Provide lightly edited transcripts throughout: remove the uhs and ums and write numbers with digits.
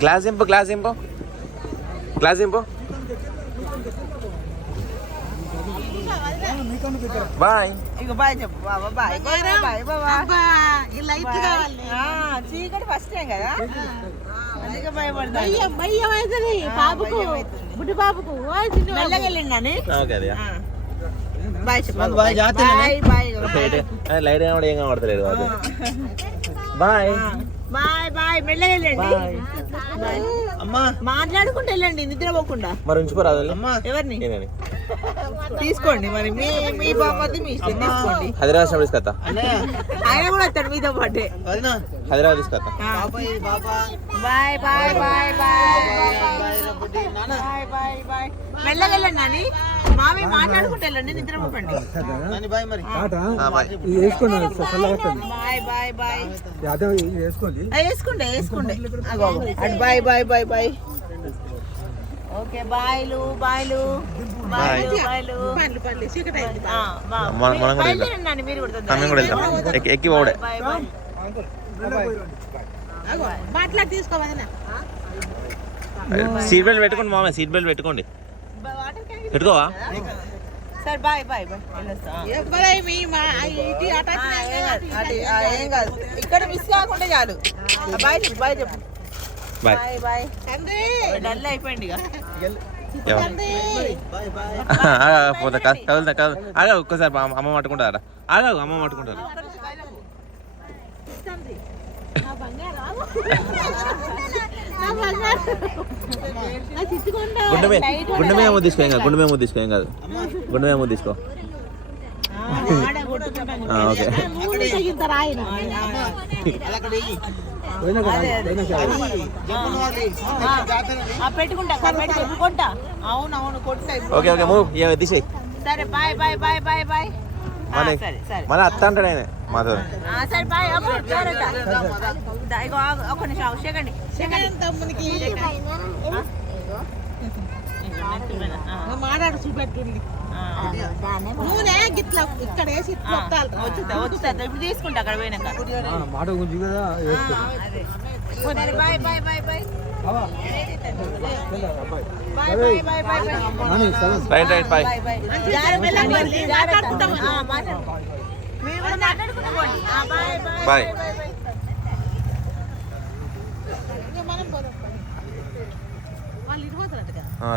Glass ఇంపు boy. ఇక boy చెప్పు బాబా బాయ్ బాయ్ బాబా చీకటి ఫస్ట్ టైం కదా అందుకే భయపడతాను మెల్లగెళ్ళిండని బాయ్ చెప్పు బాయ్ లైట్ కూడా ఏం కనబడతలేదు. బాయ్ బాయ్ బాయ్ మెల్లగా వెళ్ళండి. అమ్మా మాట్లాడుకుంటూ వెళ్ళండి నిద్రపోకుండా. మరి ఉంచుకోరాదు ఎవరిని తీసుకోండి మరి మీ బామ్మది మీ ఇష్టం తీసుకోండి. హైదరాబాద్ తీసుకొస్తా. ఆయన కూడా వస్తాడు మీతో పాటే. హైదరాబాద్ తీసుకొస్తా. Bye bye bye bye bye bye మెల్లగా వెళ్ళండి నాని. మావి మాట్లాడుకుంటూ వెళ్ళండి నిద్రపోకండి. బాయ్ బాయ్ బాయ్ వేసుకోండి అటు boy bye bye boy. Okay బాయ్లు బాయ్లు బాయ్లు బయలుదేరండి మీరు కూడా ఎక్కి పోవడే. మాట్లాడి తీసుకోవాలి. సీట్ బెల్ట్ పెట్టుకోండి మామ, సీట్ బెల్ట్ పెట్టుకోండి. పెట్టుకోవా సరే బాయ్ బాయ్ బాయ్. ఏం కాదు ఇక్కడ మిస్ కాకుండా చాలు. బాయ్ చెప్పు బాయ్ చెప్పు బాయ్ బాయ్. డల్ అయిపోయింది ఆగా ఒక్కసారి అమ్మ పట్టుకుంటారా? ఆగా అమ్మ పట్టుకుంటారు. గుండె మీద ముద్దు తీసుకో, గుండె మీద ముద్దు తీసుకో, ఏం కాదు. గుండె మీద ముద్దు తీసుకో. ఓకే పెట్టుకుంటా. అవునవును ఓకే ఓకే మూవ్ తీసేయి. సరే bye bye bye bye bye. మళ్ళీ అత్త అంటాడు ఆయన మాతో. సరే బాయ్. ఒక నిమిషం సెకండ్ మాట్లాడు చూపెట్టుండి. నూనె గిట్లా ఇక్కడ వేసి ఇప్పుడు తీసుకుంటా అక్కడ పోయినాక. Bye bye bye bye bye.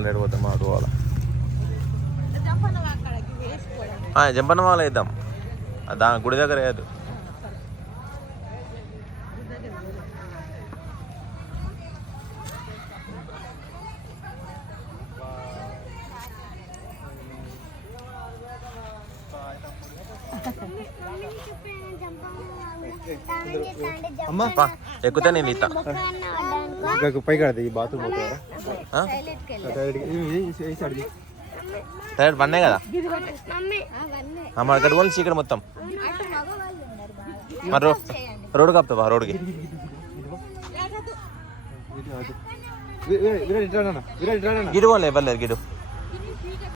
లేడు పోతాం మా పోవాలా. జంపన్న వాళ్ళ వేద్దాం, దాని గుడి దగ్గర వేయద్దు. ఎక్కుతే నేను ఇస్తా. డైరెక్ట్ పన్నే కదా అమ్మ ఇక్కడ పోనీ చీకటి మొత్తం. మరి రోడ్డు కప్పుతావా? రోడ్డుకి గిడు పోలే ఇవ్వలేదు గిడు.